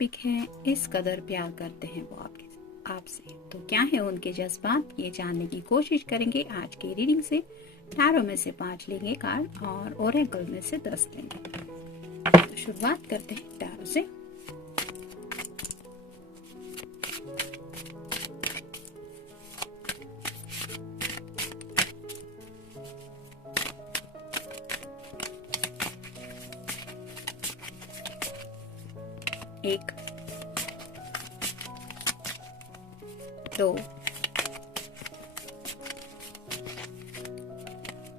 Topic है, इस कदर प्यार करते हैं वो आपसे। तो क्या है उनके जज्बात, ये जानने की कोशिश करेंगे आज की रीडिंग से। टैरो में से 5 लेंगे कार्ड और ओरेकल में से 10 लेंगे। तो शुरुआत करते हैं टैरो से। एक, 2,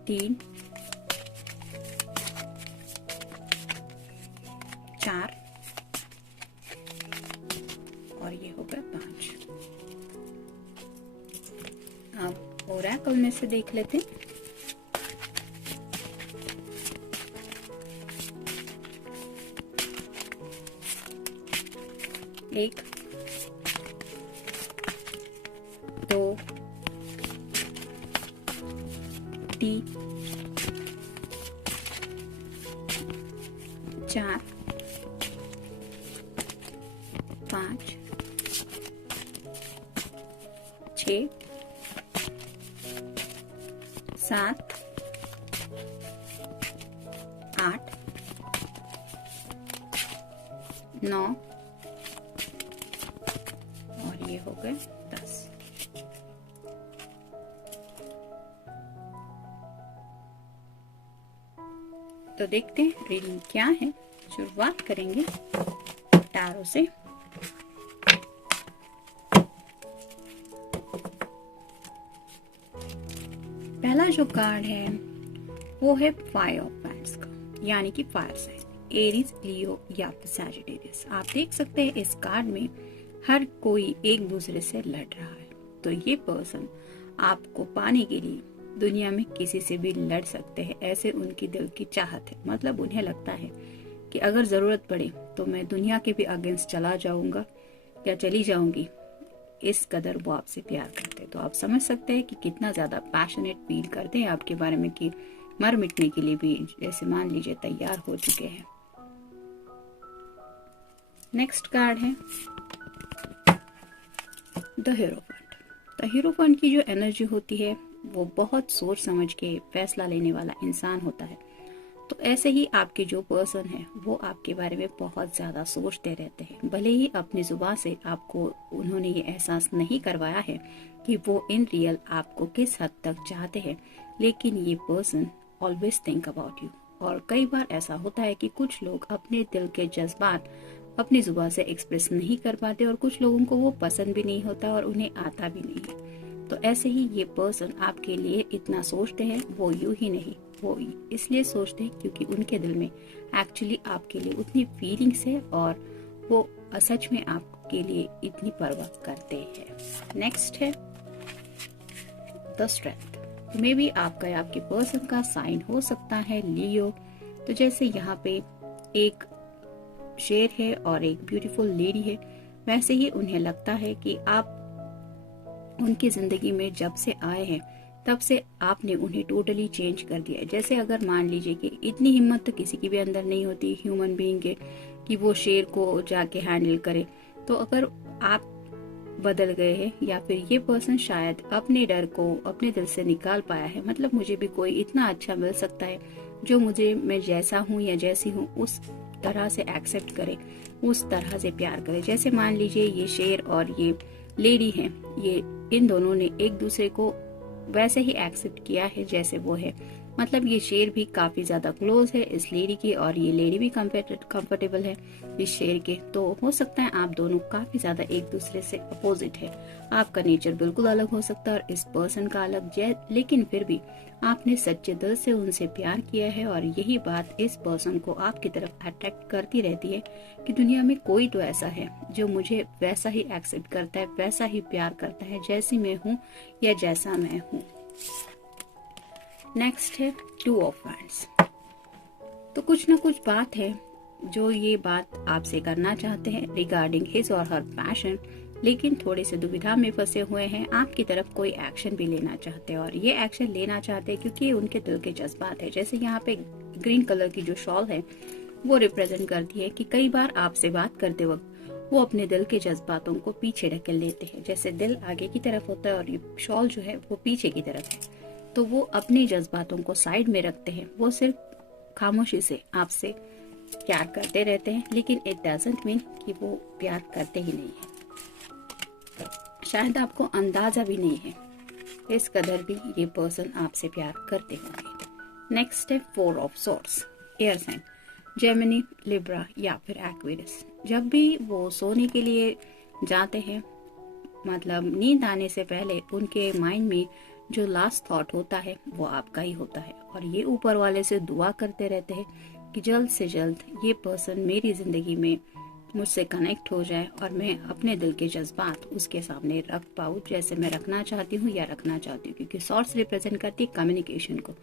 3, 4 और ये हो गया 5। अब ओरेकल में से देख लेते हैं। एक, 2, 3, 4, 5, 6, 7, 8, 9 और ये हो गए 10। तो देखते हैं रीडिंग क्या है। शुरुआत करेंगे टैरो से। पहला जो कार्ड है वो है फायर ऑफ पैंट्स का, यानी कि फायर साइन, एरीज, लियो या फिर सैजिटेरियस। आप देख सकते हैं इस कार्ड में हर कोई एक दूसरे से लड़ रहा है। तो ये पर्सन आपको पाने के लिए दुनिया में किसी से भी लड़ सकते हैं, ऐसे उनकी दिल की चाहत है। मतलब उन्हें लगता है कि अगर जरूरत पड़े तो मैं दुनिया के भी अगेंस्ट चला जाऊंगा या चली जाऊंगी। इस कदर वो आपसे प्यार करते हैं। तो आप समझ सकते हैं कि कितना ज्यादा पैशनेट फील करते हैं आपके बारे में, कि मर मिटने के लिए भी जैसे मान लीजिए तैयार हो चुके हैं। नेक्स्ट कार्ड है द हीरोफेंट। द हीरोफेंट की जो एनर्जी होती है वो बहुत सोच समझ के फैसला लेने वाला इंसान होता है। तो ऐसे ही आपके जो पर्सन है वो आपके बारे में बहुत ज्यादा सोचते रहते हैं। भले ही अपनी जुबान से आपको उन्होंने ये एहसास नहीं करवाया है कि वो इन रियल आपको किस हद तक चाहते हैं, लेकिन ये person always think about you. और कई बार ऐसा होता है कि कुछ लोग अपने दिल के जज्बात अपनी जुबान से एक्सप्रेस नहीं कर पाते और कुछ लोगों को वो पसंद भी नहीं होता और उन्हें आता भी नहीं है। तो ऐसे ही ये पर्सन आपके लिए इतना सोचते हैं। वो यूं ही नहीं, वो इसलिए सोचते हैं क्योंकि उनके दिल में एक्चुअली आपके लिए उतनी फीलिंग्स है और वो सच में आपके लिए इतनी परवाह करते हैं। नेक्स्ट है द स्ट्रेंथ। मे बी आपका या आपके पर्सन का साइन हो सकता है लियो। तो जैसे यहाँ पे एक शेर है और एक ब्यूटीफुल लेडी है, वैसे ही उन्हें लगता है कि आप उनकी जिंदगी में जब से आए हैं तब से आपने उन्हें टोटली चेंज कर दिया है। जैसे अगर मान लीजिए कि इतनी हिम्मत तो किसी की भी अंदर नहीं होती ह्यूमन बीइंग के कि वो शेर को जाके हैंडल करे। तो अगर आप बदल गए हैं या फिर ये पर्सन शायद अपने डर को अपने दिल से निकाल पाया है। मतलब मुझे भी कोई इतना अच्छा मिल सकता है जो मुझे, मैं जैसा हूँ या जैसी हूँ उस तरह से एक्सेप्ट करे, उस तरह से प्यार करे। जैसे मान लीजिए ये शेर और ये लेडी है, ये इन दोनों ने एक दूसरे को वैसे ही एक्सेप्ट किया है जैसे वो है। मतलब ये शेर भी काफी ज्यादा क्लोज है इस लेडी की और ये लेडी भी कंफर्टेबल है इस शेर के। तो हो सकता है आप दोनों काफी ज्यादा एक दूसरे से अपोजिट है। आपका नेचर बिल्कुल अलग हो सकता है और इस पर्सन का अलग, लेकिन फिर भी आपने सच्चे दिल से उनसे प्यार किया है और यही बात इस पर्सन को आपकी तरफ अट्रैक्ट करती रहती है कि दुनिया में कोई तो ऐसा है जो मुझे वैसा ही एक्सेप्ट करता है, वैसा ही प्यार करता है जैसी मैं हूँ या जैसा मैं हूँ। नेक्स्ट है 2 ऑफ वांड्स। तो कुछ न कुछ बात है जो ये बात आपसे करना चाहते हैं रिगार्डिंग हिज और हर पैशन, लेकिन थोड़े से दुविधा में फंसे हुए हैं। आपकी तरफ कोई एक्शन भी लेना चाहते हैं और ये एक्शन लेना चाहते हैं क्योंकि उनके दिल के जज्बात है। जैसे यहाँ पे ग्रीन कलर की जो शॉल है वो रिप्रेजेंट करती है कि कई बार आपसे बात करते वक्त वो अपने दिल के जज्बातों को पीछे ढकेल लेते हैं। जैसे दिल आगे की तरफ होता है और ये शॉल जो है वो पीछे की तरफ है, तो वो अपने जज्बातों को साइड में रखते हैं। वो सिर्फ खामोशी से आपसे प्यार करते रहते हैं, लेकिन इट डजंट मीन कि वो प्यार करते ही नहीं है। शायद आपको अंदाजा भी नहीं है इस कदर भी ये पर्सन आपसे प्यार करते होंगे। नेक्स्ट है 4 of swords, air sign, Gemini, Libra या फिर एक्वेरियस। जब भी वो सोने के लिए जाते हैं, मतलब नींद आने से पहले उनके माइंड में जो लास्ट थॉट होता है वो आपका ही होता है, और ये ऊपर वाले से दुआ करते रहते हैं कि जल्द से जल्द ये पर्सन मेरी जिंदगी में मुझसे कनेक्ट हो जाए और मैं अपने दिल के जज्बात उसके सामने रख पाऊँ जैसे मैं रखना चाहती हूँ या रखना चाहती हूँ, क्योंकि सॉर्ड्स रिप्रेजेंट करती है कम्युनिकेशन को।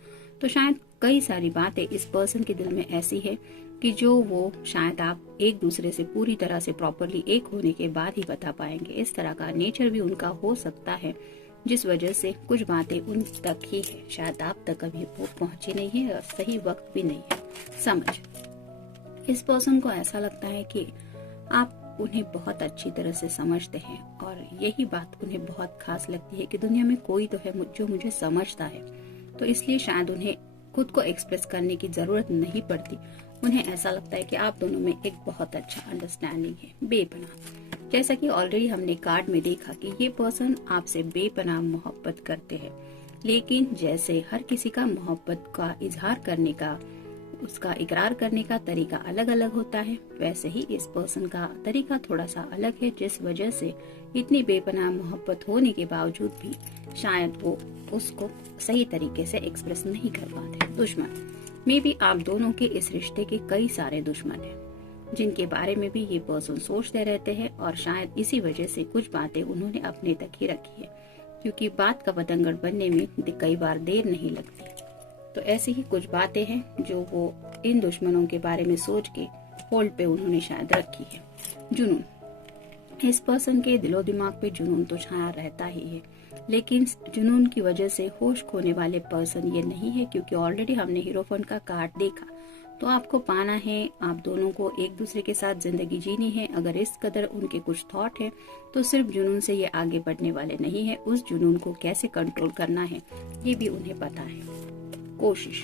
तो शायद कई सारी बातें इस पर्सन के दिल में ऐसी है कि जो वो शायद आप एक दूसरे से पूरी तरह से प्रॉपरली एक होने के बाद ही बता पाएंगे। इस तरह का नेचर भी उनका हो सकता है, जिस वजह से कुछ बातें उन तक ही है, शायद आप तक अभी वो पहुंची नहीं है और सही वक्त भी नहीं है। समझ, इस पर्सन को ऐसा लगता है कि आप उन्हें बहुत अच्छी तरह से समझते हैं, और यही बात उन्हें बहुत खास लगती है कि दुनिया में कोई तो है जो मुझे समझता है। तो इसलिए शायद उन्हें खुद को एक्सप्रेस करने की जरूरत नहीं पड़ती। उन्हें ऐसा लगता है कि आप दोनों में एक बहुत अच्छा अंडरस्टैंडिंग है, बेपनाह। जैसा कि ऑलरेडी हमने कार्ड में देखा कि ये पर्सन आपसे बेपनाह मोहब्बत करते हैं, लेकिन जैसे हर किसी का मोहब्बत का इजहार करने का, उसका इकरार करने का तरीका अलग अलग होता है, वैसे ही इस पर्सन का तरीका थोड़ा सा अलग है, जिस वजह से इतनी बेपनाह मोहब्बत होने के बावजूद भी शायद वो उसको सही तरीके से एक्सप्रेस नहीं कर पाते। दुश्मन, मे बी आप दोनों के इस रिश्ते के कई सारे दुश्मन हैं, जिनके बारे में भी ये पर्सन सोचते रहते हैं, और शायद इसी वजह से कुछ बातें उन्होंने अपने तक ही रखी है, क्योंकि बात का बतंगड़ बनने में कई बार देर नहीं लगती। तो ऐसी ही कुछ बातें हैं जो वो इन दुश्मनों के बारे में सोच के होल्ड पे उन्होंने शायद रखी है। जुनून, इस पर्सन के दिलो दिमाग पे जुनून तो छाया रहता ही है, लेकिन जुनून की वजह से होश खोने वाले पर्सन ये नहीं है, क्योंकि ऑलरेडी हमने हीरोफोन का कार्ड देखा। तो आपको पाना है, आप दोनों को एक दूसरे के साथ जिंदगी जीनी है। अगर इस कदर उनके कुछ थॉट है तो सिर्फ जुनून से ये आगे बढ़ने वाले नहीं है, उस जुनून को कैसे कंट्रोल करना है ये भी उन्हें पता है। कोशिश,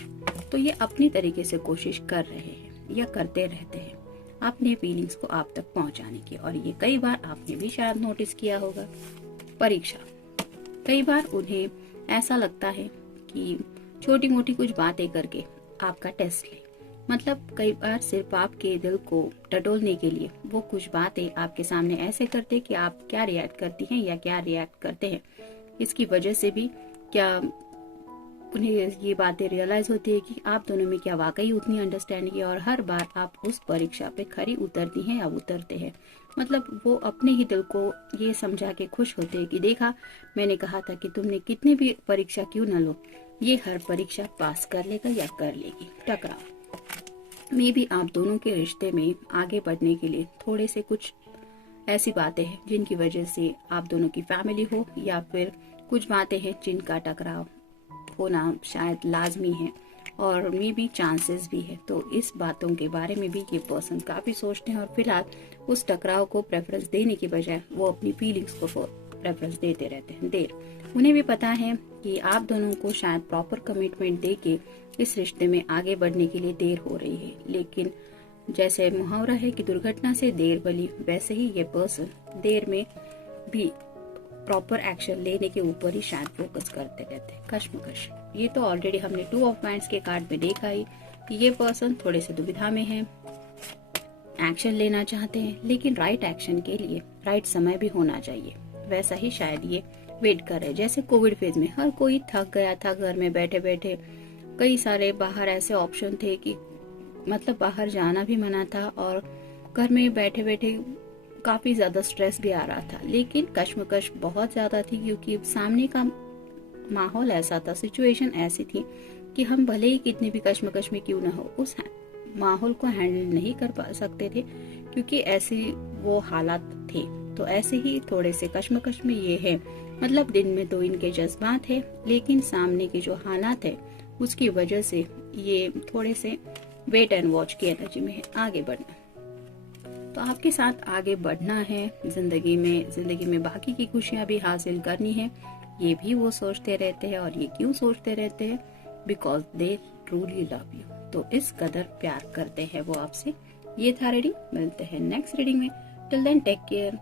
तो ये अपनी तरीके से कोशिश कर रहे हैं या करते रहते हैं अपने फीलिंग्स को आप तक पहुंचाने की, और ये कई बार आपने भी शायद नोटिस किया होगा। परीक्षा, कई बार उन्हें ऐसा लगता है कि छोटी मोटी कुछ बातें करके आपका टेस्ट ले, मतलब कई बार सिर्फ आपके दिल को टटोलने के लिए वो कुछ बातें आपके सामने ऐसे करते कि आप क्या रिएक्ट करती हैं या क्या रिएक्ट करते हैं। इसकी वजह से भी क्या उन्हें ये बातें रियलाइज होती है कि आप दोनों में क्या वाकई उतनी अंडरस्टैंडिंग है, और हर बार आप उस परीक्षा पे खरी उतरती हैं या उतरते हैं। मतलब वो अपने ही दिल को ये समझा के खुश होते हैं कि देखा, मैंने कहा था कि तुमने कितनी भी परीक्षा क्यों न लो, ये हर परीक्षा पास कर लेगा या कर लेगी। टकराव में भी आप दोनों के रिश्ते में आगे बढ़ने के लिए थोड़े से कुछ ऐसी बातें हैं जिनकी वजह से आप दोनों की फैमिली हो या फिर कुछ बातें हैं जिनका टकराव होना शायद लाजमी है, और मे भी चांसेस भी है। तो इस बातों के बारे में भी ये पर्सन काफी सोचते हैं, और फिलहाल उस टकराव को प्रेफरेंस देने की बजाय वो अपनी फीलिंग्स को प्रेफरेंस देते रहते हैं। देर, उन्हें भी पता है कि आप दोनों को शायद प्रॉपर कमिटमेंट दे के इस रिश्ते में आगे बढ़ने के लिए देर हो रही है, लेकिन जैसे मुहावरा है कि दुर्घटना से देर भली, वैसे ही ये पर्सन देर में भी प्रॉपर एक्शन लेने के ऊपर ही शायद फोकस करते रहते हैं। कश्मकश, ये तो ऑलरेडी हमने 2 ऑफ वांड्स के कार्ड में देखा ही कि ये पर्सन थोड़े से दुविधा में है, एक्शन लेना चाहते हैं, लेकिन राइट एक्शन के लिए राइट समय भी होना चाहिए। वैसा ही शायद ये वेट कर रहे, जैसे कोविड फेज में हर कोई थक गया था घर में बैठे बैठे। कई सारे बाहर ऐसे ऑप्शन थे कि मतलब बाहर जाना भी मना था, और घर में बैठे बैठे काफी ज्यादा स्ट्रेस भी आ रहा था, लेकिन कश्मकश बहुत ज्यादा थी, क्योंकि सामने का माहौल ऐसा था, सिचुएशन ऐसी थी कि हम भले ही कितने भी कश्मकश में क्यों ना हो, उस माहौल को हैंडल नहीं कर पा सकते थे, क्योंकि ऐसी वो हालात थे। तो ऐसे ही थोड़े से कश्मकश में ये है, मतलब दिन में तो इनके जज्बात है, लेकिन सामने के जो हालात है उसकी वजह से ये थोड़े से वेट एंड वॉच की एनर्जी में है। आगे बढ़ना, तो आपके साथ आगे बढ़ना है जिंदगी में बाकी की खुशियां भी हासिल करनी है, ये भी वो सोचते रहते हैं। और ये क्यों सोचते रहते हैं? Because they truly love you. तो इस कदर प्यार करते हैं वो आपसे। ये था रीडिंग, मिलते हैं नेक्स्ट रीडिंग में। Till then take care.